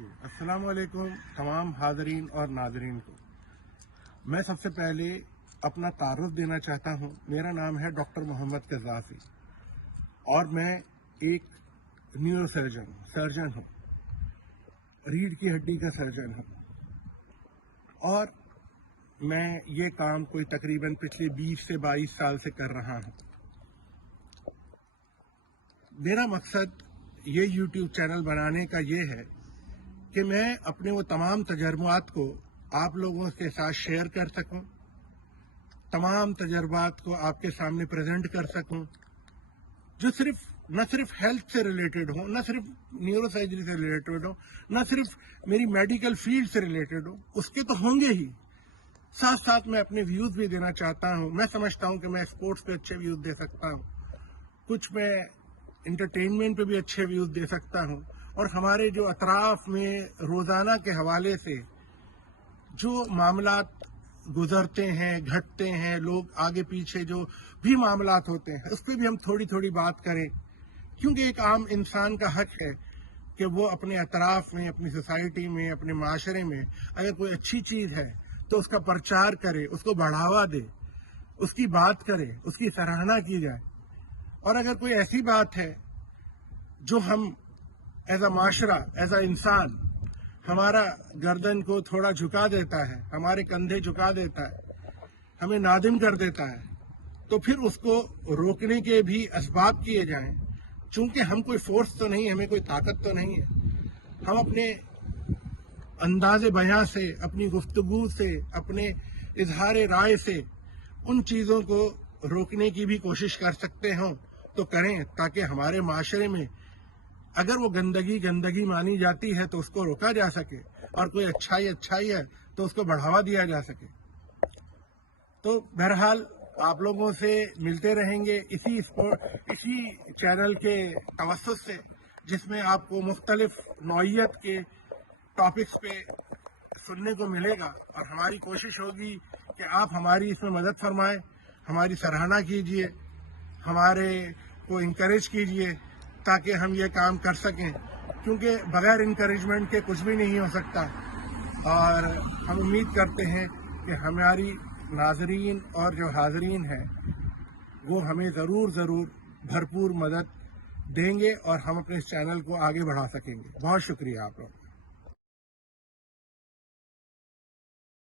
جی السلام علیکم تمام حاضرین اور ناظرین کو میں سب سے پہلے اپنا تعارف دینا چاہتا ہوں. میرا نام ہے ڈاکٹر محمد قذافی اور میں ایک نیورو سرجن ہوں, ریڑھ کی ہڈی کا سرجن ہوں, اور میں یہ کام کوئی تقریباً پچھلے 20 سے 22 سال سے کر رہا ہوں. میرا مقصد یہ یوٹیوب چینل بنانے کا یہ ہے کہ میں اپنے وہ تمام تجربات کو آپ لوگوں کے ساتھ شیئر کر سکوں, تمام تجربات کو آپ کے سامنے پریزنٹ کر سکوں, جو نہ صرف ہیلتھ سے ریلیٹڈ ہوں, نہ صرف نیورو سرجری سے ریلیٹڈ ہوں, نہ صرف میری میڈیکل فیلڈ سے ریلیٹڈ ہوں, اس کے تو ہوں گے ہی, ساتھ ساتھ میں اپنے ویوز بھی دینا چاہتا ہوں. میں سمجھتا ہوں کہ میں اسپورٹس پہ اچھے ویوز دے سکتا ہوں, کچھ میں انٹرٹینمنٹ پہ بھی اچھے ویوز دے سکتا ہوں, اور ہمارے جو اطراف میں روزانہ کے حوالے سے جو معاملات گزرتے ہیں, گھٹتے ہیں, لوگ آگے پیچھے جو بھی معاملات ہوتے ہیں اس پہ بھی ہم تھوڑی تھوڑی بات کریں, کیونکہ ایک عام انسان کا حق ہے کہ وہ اپنے اطراف میں, اپنی سوسائٹی میں, اپنے معاشرے میں اگر کوئی اچھی چیز ہے تو اس کا پرچار کرے, اس کو بڑھاوا دے, اس کی بات کرے, اس کی سراہنا کی جائے. اور اگر کوئی ایسی بات ہے جو ہم ایز اے معاشرہ, ایز اے انسان, ہمارا گردن کو تھوڑا جھکا دیتا ہے, ہمارے کندھے جھکا دیتا ہے, ہمیں نادم کر دیتا ہے, تو پھر اس کو روکنے کے بھی اسباب کیے جائیں. چونکہ ہم کوئی فورس تو نہیں, ہمیں کوئی طاقت تو نہیں ہے, ہم اپنے انداز بیاں سے, اپنی گفتگو سے, اپنے اظہار رائے سے ان چیزوں کو روکنے کی بھی کوشش کر سکتے ہوں تو کریں, تاکہ ہمارے معاشرے میں اگر وہ گندگی مانی جاتی ہے تو اس کو روکا جا سکے, اور کوئی اچھائی ہے تو اس کو بڑھاوا دیا جا سکے. تو بہرحال آپ لوگوں سے ملتے رہیں گے اسی چینل کے توسط سے, جس میں آپ کو مختلف نوعیت کے ٹاپکس پہ سننے کو ملے گا, اور ہماری کوشش ہوگی کہ آپ ہماری اس میں مدد فرمائیں, ہماری سراہنا کیجئے, ہمارے کو انکریج کیجئے, تاکہ ہم یہ کام کر سکیں, کیونکہ بغیر انکریجمنٹ کے کچھ بھی نہیں ہو سکتا. اور ہم امید کرتے ہیں کہ ہماری ناظرین اور جو حاضرین ہیں وہ ہمیں ضرور بھرپور مدد دیں گے, اور ہم اپنے اس چینل کو آگے بڑھا سکیں گے. بہت شکریہ آپ لوگ.